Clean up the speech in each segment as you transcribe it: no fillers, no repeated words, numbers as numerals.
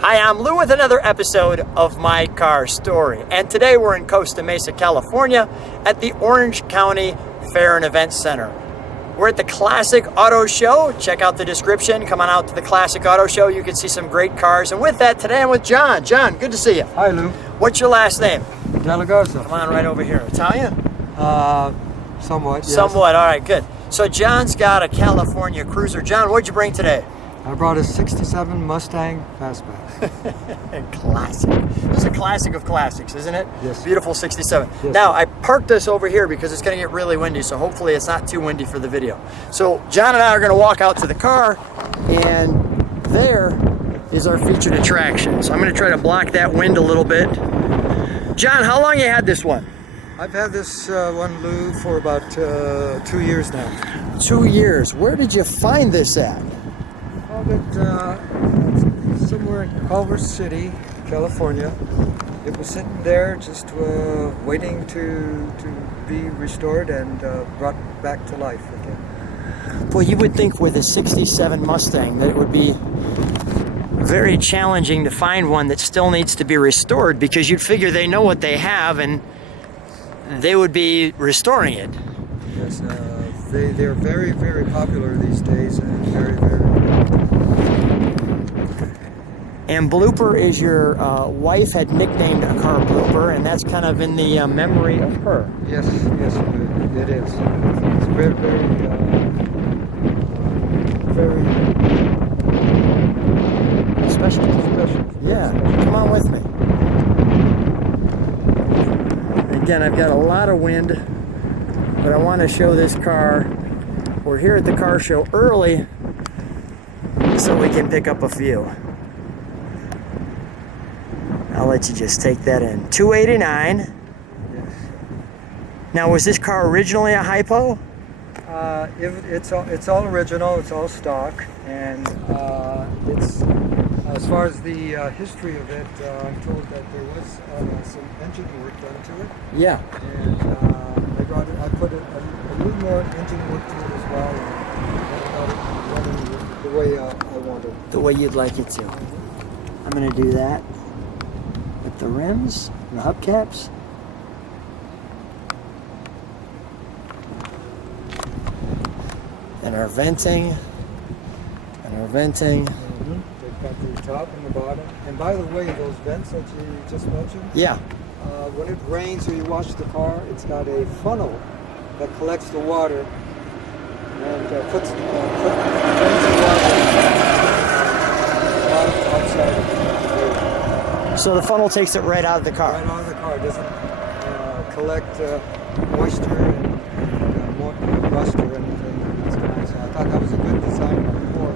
Hi, I'm Lou with another episode of My Car Story. And today we're in Costa Mesa, California at the Orange County Fair and Event Center. We're at the Classic Auto Show. Check out the description. Come on out to the Classic Auto Show. You can see some great cars. And with that, today I'm with John. John, good to see you. Hi, Lou. What's your last name? Delagarza. Come on right over here. Italian? Somewhat, yes. Somewhat. All right, good. So John's got a California Cruiser. John, what'd you bring today? I brought a 67 Mustang Fastback. Classic. This is a classic of classics, isn't it? Yes. Beautiful 67. Yes. Now, I parked this over here because it's going to get really windy, so hopefully it's not too windy for the video. So John and I are going to walk out to the car, and there is our featured attraction. So I'm going to try to block that wind a little bit. John, how long you had this one? I've had this one, Lou, for about 2 years now. 2 years. Where did you find this at? Found it somewhere in Culver City, California. It was sitting there just waiting to be restored and brought back to life again. Well, you would think with a 67 Mustang that it would be very challenging to find one that still needs to be restored, because you'd figure they know what they have and they would be restoring it. Yes, they're very, very popular these days, and very, very. And Blooper is your wife had nicknamed a car Blooper, and that's kind of in the memory of her. Yes, yes, it is. It's very, very, very special. Yeah, come on with me. Again, I've got a lot of wind, but I want to show this car. We're here at the car show early so we can pick up a few. I'll let you just take that in. 289. Yes. Now, was this car originally a hypo? It's all original. It's all stock, and it's as far as the history of it. I'm told that there was some engine work done to it. Yeah. And I put a little more engine work to it as well, and running the way I wanted. The way you'd like it to. I'm going to do that with the rims and the hubcaps. And our venting. And our venting. Mm-hmm. They've got the top and the bottom. And by the way, those vents that you just mentioned, Yeah. when it rains or you wash the car, it's got a funnel that collects the water and drains the water outside of the car. So the funnel takes it right out of the car. Right out of the car. It doesn't collect moisture and rust or anything of this kind. So I thought that was a good design for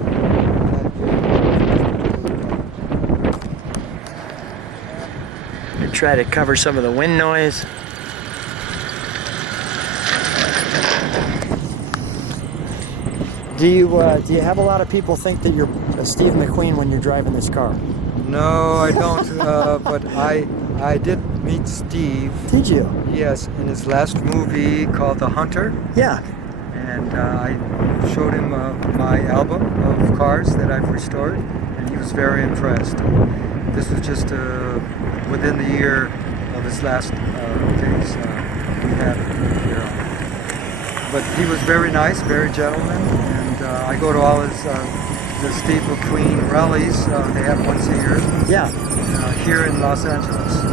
that. Try to cover some of the wind noise. Do you have a lot of people think that you're Steve McQueen when you're driving this car? No, I don't. But I did meet Steve. Did you? Yes, in his last movie called The Hunter. Yeah. And I showed him my album of cars that I've restored, and he was very impressed. This was just within the year of his last days. We had it here. But he was very nice, very gentleman, and I go to all his the Steve McQueen rallies. They have once a year. Yeah. Here in Los Angeles.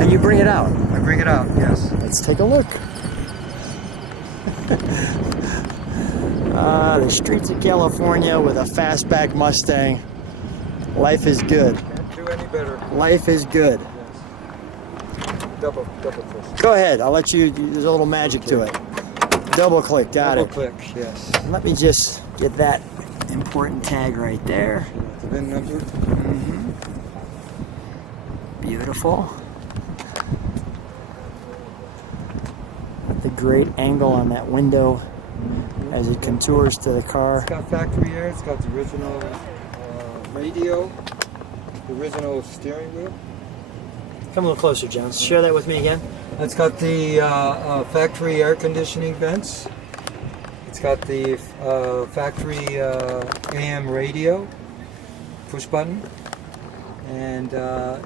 And you bring it out? I bring it out, yes. Let's take a look. The streets of California with a fastback Mustang. Life is good. Can't do any better. Life is good. Yes. Double click. Go ahead. I'll let you. There's a little magic to it. Double click. Got it. Double click. Yes. Let me just get that important tag right there. The VIN number. Mm-hmm. Beautiful. The great angle on that window as it contours to the car. It's got factory air. It's got the original radio, the original steering wheel. Come a little closer, John. Share that with me again. It's got the factory air conditioning vents. It's got the factory AM radio, push button. and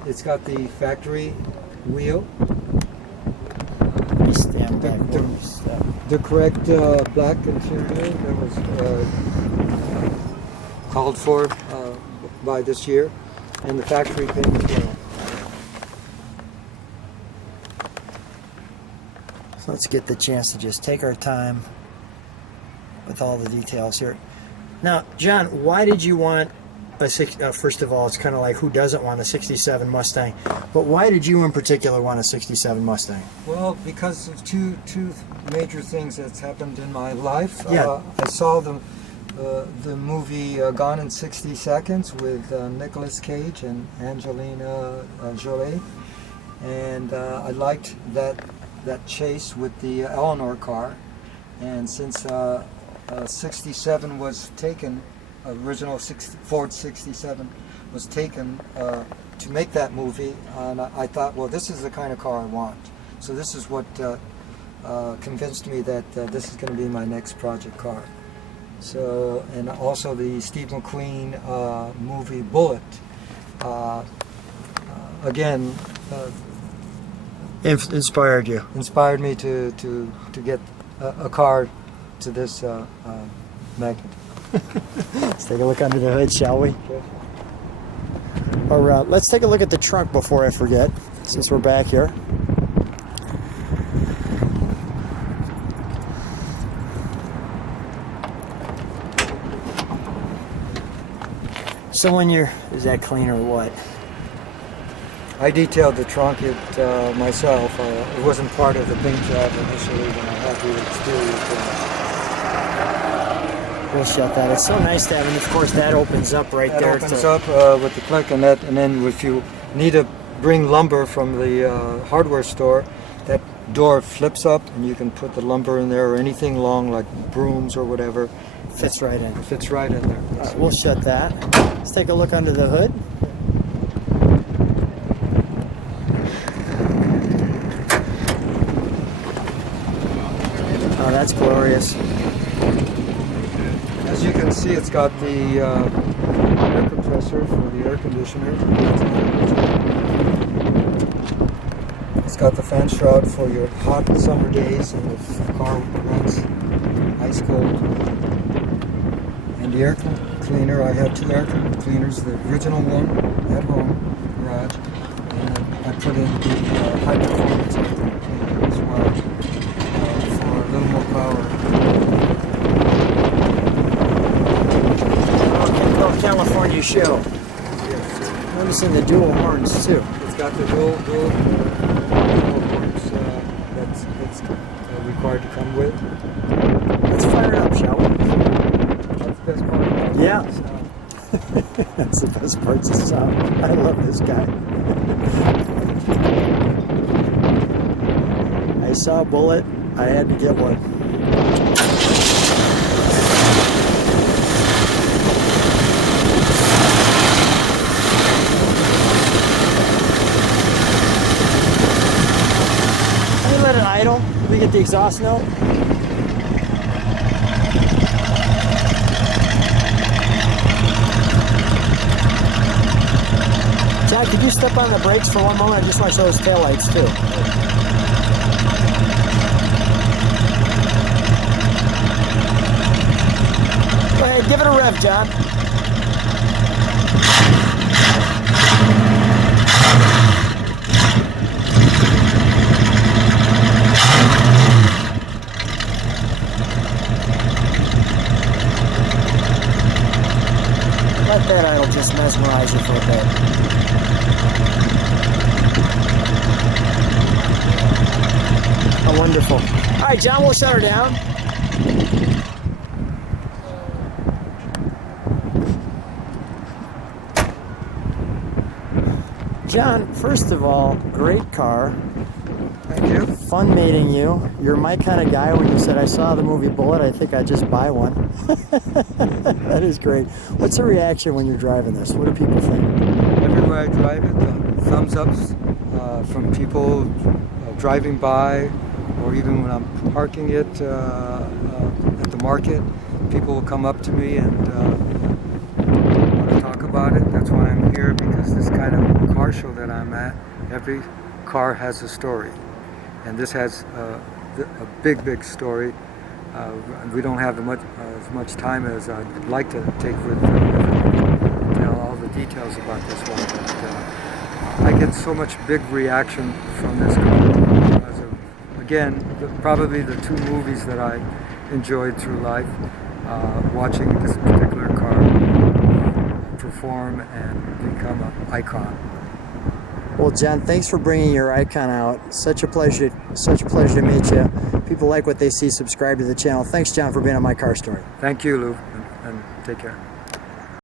it's got the factory wheel. Let me stand back. The correct black interior that was called for by this year, and the factory paint as well. So let's get the chance to just take our time with all the details here. Now, John, why did you want first of all, it's kind of like who doesn't want a 67 Mustang, but why did you in particular want a 67 Mustang? Well, because of two major things that's happened in my life. Yeah. I saw the movie Gone in 60 Seconds with Nicolas Cage and Angelina Jolie, and I liked that chase with the Eleanor car, and since 67 was taken, original Ford 67 was taken to make that movie, and I thought, well, this is the kind of car I want. So this is what convinced me that this is going to be my next project car. So, and also the Steve McQueen movie Bullet, again, Inspired you. inspired me to get a car to this magnet. Let's take a look under the hood, shall we? Okay. Or let's take a look at the trunk before I forget, since we're back here. So when is that clean or what? I detailed the trunk myself. It wasn't part of the paint job initially when I had the exterior finish. We'll shut that. It's so nice to have, and of course that opens up right That there. opens up with the click, and then if you need to bring lumber from the hardware store, that door flips up, and you can put the lumber in there or anything long like brooms or whatever. Fits right in. It fits right in there. All right, we'll shut that. Let's take a look under the hood. Oh, that's glorious. As you can see, it's got the air compressor for the air conditioner. It's got the fan shroud for your hot summer days and if the car runs ice cold. And the air cleaner, I had two air cleaners, the original one at home, garage, and I put in the high performance cleaner as well for a little more power. California show. Yes. Noticing the dual horns too. It's got the dual horns that's required to come with. Let's fire it up, shall we? That's the best part. Yeah. That's the best parts of the sound. I love this guy. I saw a Bullet. I had to get one. Can we let it idle? Can we get the exhaust note? John, could you step on the brakes for one moment? I just want to show those taillights too. Go ahead, give it a rev, John. Let that idle just mesmerize you for a bit. Oh, wonderful. All right, John, we'll shut her down. John, first of all, great car. Thank you. Fun meeting you. You're my kind of guy. When you said I saw the movie Bullet, I think I'd just buy one. That is great. What's the reaction when you're driving this? What do people think? Everywhere I drive it, thumbs ups from people driving by, or even when I'm parking it at the market, people will come up to me and want to talk about it. That's why I'm here. here because this kind of car show that I'm at, every car has a story. And this has a big story. We don't have as much time as I'd like to take with tell all the details about this one. But I get so much big reaction from this car. Again, probably the two movies that I enjoyed through life, watching this particular car perform and become an icon. Well, John, thanks for bringing your icon out. Such a pleasure to meet you. People like what they see, subscribe to the channel. Thanks, John, for being on My Car Story. Thank you, Lou, and take care.